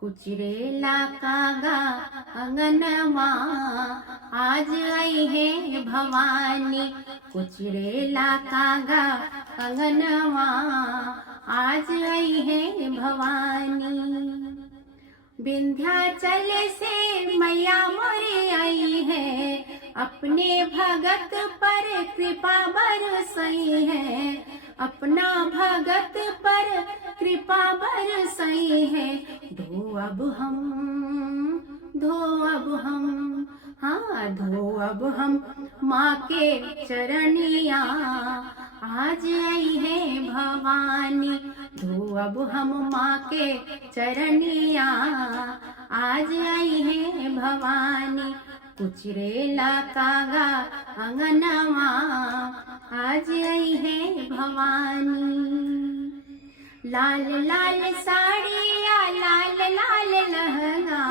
कुचरेला कागा अंगनमा, आज आई है भवानी। कुचरेला कागा अंगनमा, आज आई है भवानी। विंध्याचल से मैया मोरे आई है, अपने भगत पर कृपा बरसई है। अपना भगत पर कृपा बरसई है। धो अब हम, हाँ धो अब हम माँ के चरनिया, आज आई है भवानी। धो अब हम माँ के चरनिया, आज आई है भवानी। कुचरेला कागा अंगनमा, आज आई है भवानी। लाल लाल साड़िया लाल लाल लहंगा,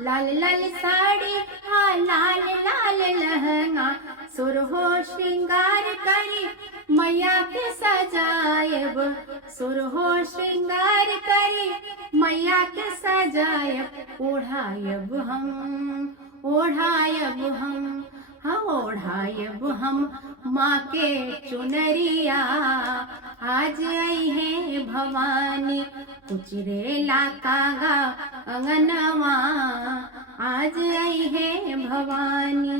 लाल लाल साड़ी हाँ लाल लाल लहंगा। सुरहो श्रृंगार करी मैया के सजायब, सुरहो श्रृंगार करी मैया के सजायब। ओढ़ायब हम, हाँ ओढ़ायब हम माँ के चुनरिया, आज आई है भवानी। कुचरेला कागा अंगनमा, आज आई है भवानी।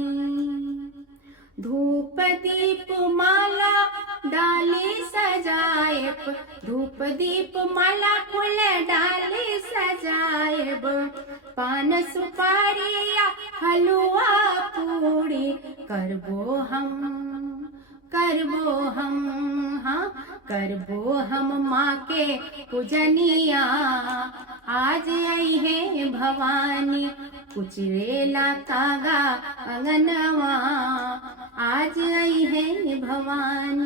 धूप दीप माला डाली सजायब, धूप दीप माला फूल डाली सजायब। पान सुपारिया हलवा पूरी करबो हम, हाँ करबो हम माँ के पूजनिया, आज आई है भवानी। कुचरेला कागा अंगनवा, आज आई है भवानी।